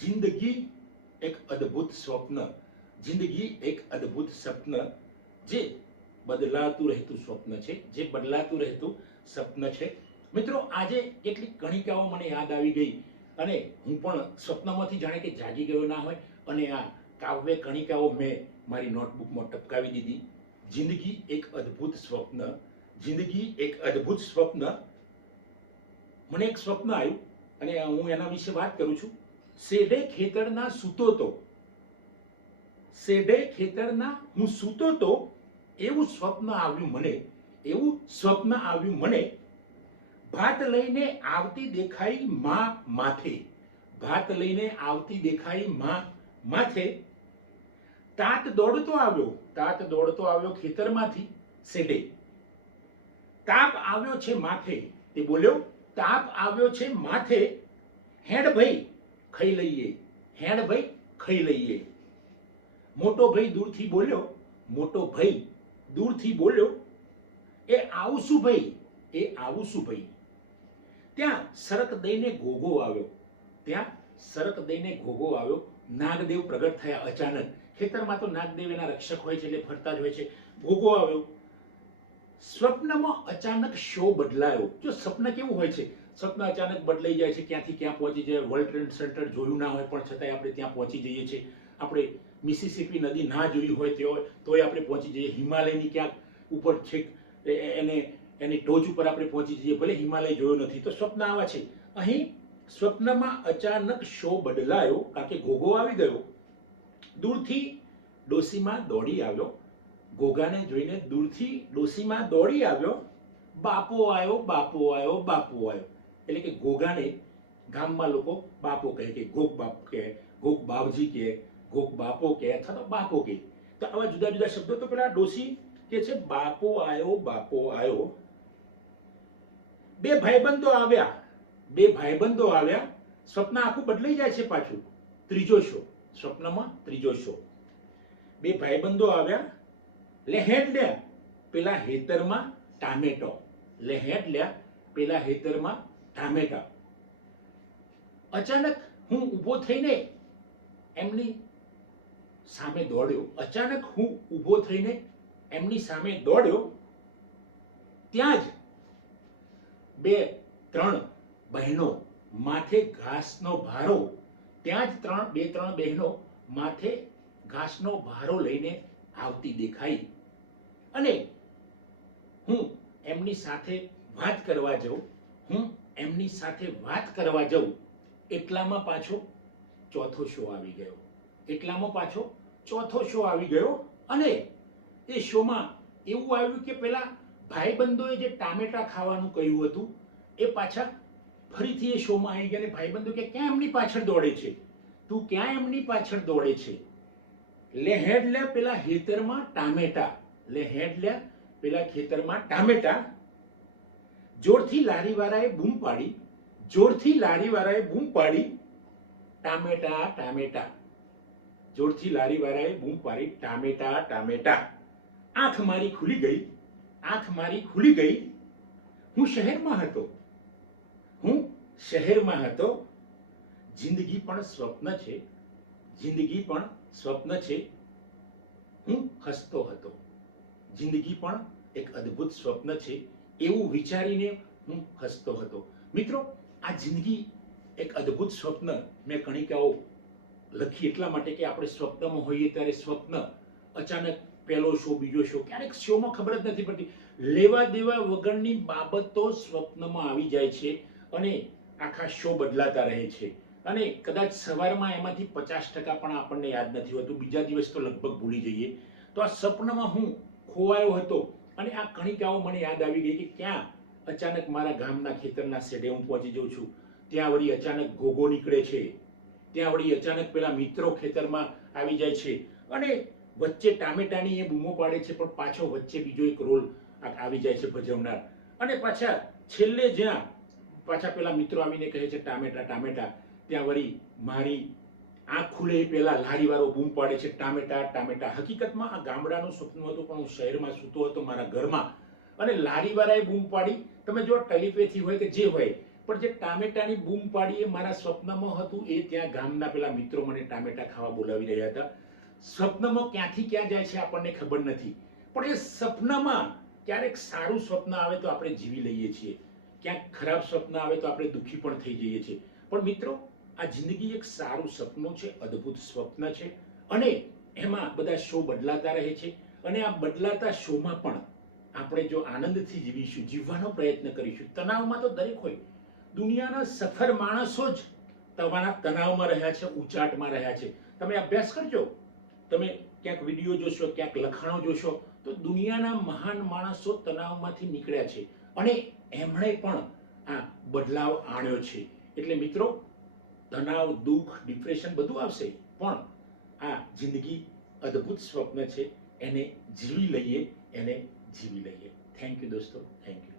જિંદગી એક અદ્ભુત સ્વપ્ન, જિંદગી એક અદ્ભુત સ્વપ્ન, જે બદલાતું રહેતું સ્વપ્ન છે, જે બદલાતું રહેતું સ્વપ્ન છે. મિત્રો, આજે કેટલીક કણિકાઓ મને યાદ આવી ગઈ અને હું પણ સ્વપ્નમાંથી જાણે કે જાગી ગયો ના હોય અને આ કાવ્ય કણિકાઓ મેં મારી નોટબુકમાં ટપકાવી દીધી. જિંદગી એક અદ્ભુત સ્વપ્ન, જિંદગી એક અદ્ભુત સ્વપ્ન. મને એક સ્વપ્ન આવ્યું અને હું એના વિશે વાત કરું છું. શેઢે ખેતરના સૂતો તો, શેઢે ખેતરના હું સૂતો તો, એવું સ્વપ્ન આવ્યું મને, એવું સ્વપ્ન આવ્યું મને. ભાત લઈને આવતી દેખાઈ માં માથે, ભાત લઈને આવતી દેખાઈ માં માથે. તાત દોડતો આવ્યો, તાત દોડતો આવ્યો ખેતરમાંથી શેઢે. તાપ આવ્યો છે માથે, તે બોલ્યો તાપ આવ્યો છે માથે. હેડ ભાઈ ખાઈ લઈએ, હેડ ભાઈ ખાઈ લઈએ. મોટો ભાઈ દૂરથી બોલ્યો, મોટો ભાઈ દૂરથી બોલ્યો, એ આવું શું ભાઈ, એ આવું શું ભાઈ. ત્યાં સરક દઈને ઘોઘો આવ્યો, ત્યાં સરક દઈને ઘોઘો આવ્યો. નાગદેવ પ્રગટ થયા અચાનક. ખેતરમાં તો નાગદેવ એના રક્ષક હોય છે એટલે ફરતા જ હોય છે. ઘોઘો આવ્યો. સ્વપ્નમાં અચાનક શો બદલાયો. જો સ્વપ્ન કેવું હોય છે, સ્વપ્ન અચાનક બદલાઈ જાય છે, ક્યાંથી ક્યાં પહોંચી જાય. વર્લ્ડ ટ્રેડ સેન્ટર જોયું ના હોય પણ છતાંય આપણે ત્યાં પહોંચી જઈએ છીએ. આપણે મિસિસિપી નદી ના જોઈ હોય તોય આપણે પહોંચી જઈએ. હિમાલયની ક્યાંક ઉપર છેક એની ટોચ ઉપર આપણે પહોંચી જઈએ, ભલે હિમાલય જોયો નથી. તો સ્વપ્ન આવા છે. અહીં સ્વપ્નમાં અચાનક શો બદલાયો, કારણ કે ઘોઘો આવી ગયો. દૂરથી ડોશીમાં દોડી આવ્યો. ઘોઘાને જોઈને દૂરથી ડોશીમાં દોડી આવ્યો. બાપો આવ્યો, બાપો આવ્યો, બાપો આવ્યો. એટલે કે ઘોઘાને ગામમાં લોકો બાપો કહે, કે ઘોઘ બાપ કહે, ઘોઘ બાપજી કહે, ઘોઘ બાપો કહે, અથવા તો બાપો કહે. તો આવા જુદા જુદા શબ્દો. તો પેલા ડોશી કે છે બાપો આવ્યો, બાપો આવ્યો. બે ભાઈબંધો આવ્યા, બે ભાઈબંધો આવ્યા. સ્વપ્ન આખું બદલાઈ જાય છે પાછું. ત્રીજો શો, સ્વપ્નમાં ત્રીજો શો. બે ભાઈબંધો આવ્યા. લેહેડ લ્યા પેલા હેતરમાં ટામેટો, લેહેડ લ્યા પેલા હેતરમાં ટામેટા. અચાનક હું ઊભો થઈને એમની સામે દોડ્યો, અચાનક હું ઊભો થઈને એમની સામે દોડ્યો. ત્યાં જ બે ત્રણ બહેનો માથે ઘાસનો ભારો, ત્યાં જ બે ત્રણ બહેનો માથે ઘાસનો ભારો લઈને આવતી દેખાઈ. અને હું એમની સાથે વાત કરવા જાઉં, હું એમની સાથે વાત કરવા જાઉં, એટલામાં પાછો ચોથો શો આવી ગયો. એટલામાં પાછો ચોથો શો આવી ગયો. અને એ શોમાં એવું આવ્યું કે પેલા ભાઈબંધોએ જે ટામેટા ખાવાનું કહ્યું હતું એ પાછા ફરીથી એ શોમાં આવી ગયા. ભાઈબંધો કે ક્યાં એમની પાછળ દોડે છે, તું ક્યાં એમની પાછળ દોડે છે. લેહેડ લે પેલા ખેતરમાં ટામેટા, લેહેડ લે પેલા ખેતરમાં ટામેટા. જોરથી લારીવાળાએ બૂમ પાડી, જોરથી લારીવાળાએ બૂમ પાડી, ટામેટા ટામેટા. જોરથી લારીવાળાએ બૂમ પાડી, ટામેટા ટામેટા. આંખ મારી ખુલી ગઈ, આંખ મારી ખુલી ગઈ. હું શહેરમાં હતો, હું શહેરમાં હતો. જિંદગી પણ સ્વપ્ન છે, જિંદગી પણ સ્વપ્ન છે. હું હસતો હતો. જિંદગી પણ એક અદ્ભુત સ્વપ્ન છે, એવું વિચારીને હું હસતો હતો. મિત્રો, આ જિંદગી એક અદ્ભુત સ્વપ્ન મેં કણિકાઓ લખી એટલા માટે કે આપણે સ્વપ્નમાં હોઈએ ત્યારે સ્વપ્ન અચાનક પહેલો શો, બીજો શો, ક્યારેક શોમાં ખબર જ નથી પડતી. લેવા દેવા વગરની બાબતો સ્વપ્નમાં આવી જાય છે અને આખા શો બદલાતા રહે છે. અને કદાચ સવારમાં એમાંથી 50% પણ આપણને યાદ નથી હોતું, બીજા દિવસ તો લગભગ ભૂલી જઈએ. તો આ સપનામાં હું ખોવાયો હતો અને આ કણિકાઓ મને યાદ આવી ગઈ કે ક્યાં અચાનક મારા ગામના ખેતરના શેઢે હું પહોંચી જાઉં છું. ત્યાં વળી અચાનક ઘોઘો નીકળે છે, ત્યાં વળી અચાનક પેલા મિત્રો ખેતરમાં આવી જાય છે અને વચ્ચે ટામેટાની એ બૂમો પાડે છે, પણ પાછો વચ્ચે બીજો એક રોલ આવી જાય છે ભજવનાર. અને પાછા છેલ્લે જ્યાં પાછા પેલા મિત્રો આવીને કહે છે ટામેટા ટામેટા, ત્યાં વળી મારી આંખ ખુલે પેલા લારીવાળો બૂમ પાડે છે ટામેટા ટામેટા. હકીકતમાં આ ગામડાનું સ્વપ્ન હતું, પણ હું શહેરમાં સૂતો હતો મારા ઘરમાં અને લારીવાળાએ બૂમ પાડી. તમે જો ટેલિપેથી હોય કે જે હોય, પણ જે ટામેટાની બૂમ પાડી એ મારા સ્વપ્નમાં હતું. એ ત્યાં ગામના પેલા મિત્રો મને ટામેટા ખાવા બોલાવી રહ્યા હતા. સ્વપ્નમાં ક્યાંથી ક્યાં જાય છે આપણને ખબર નથી, પણ એ સપનામાં ક્યારેક સારું સ્વપ્ન આવે તો આપણે જીવી લઈએ છીએ, ક્યાંક ખરાબ સ્વપ્ન આવે તો આપણે દુઃખી પણ થઈ જઈએ છીએ. પણ મિત્રો, આ જિંદગી એક સારું સપનું છે, અદ્ભુત સ્વપ્ન છે, અને એમાં બધા શો બદલાતા રહે છે. અને આ બદલાતા શોમાં પણ આપણે જો આનંદથી જીવીશું, જીવવાનો પ્રયત્ન કરીશું. તણાવમાં તો દરેક હોય, દુનિયાના સફળ માણસો જ તમારા તણાવમાં રહ્યા છે, ઉચાટમાં રહ્યા છે. તમે અભ્યાસ કરજો, તમે ક્યાંક વિડીયો જોશો, ક્યાંક લખાણો જોશો, તો દુનિયાના મહાન માણસો તણાવમાંથી નીકળ્યા છે અને એમણે પણ આ બદલાવ આણ્યો છે. એટલે મિત્રો, તણાવ, દુઃખ, ડિપ્રેશન બધું આવશે, પણ આ જિંદગી અદ્ભુત સ્વપ્ન છે, એને જીવી લઈએ, એને જીવી લઈએ. થેન્ક યુ દોસ્તો, થેન્ક યુ.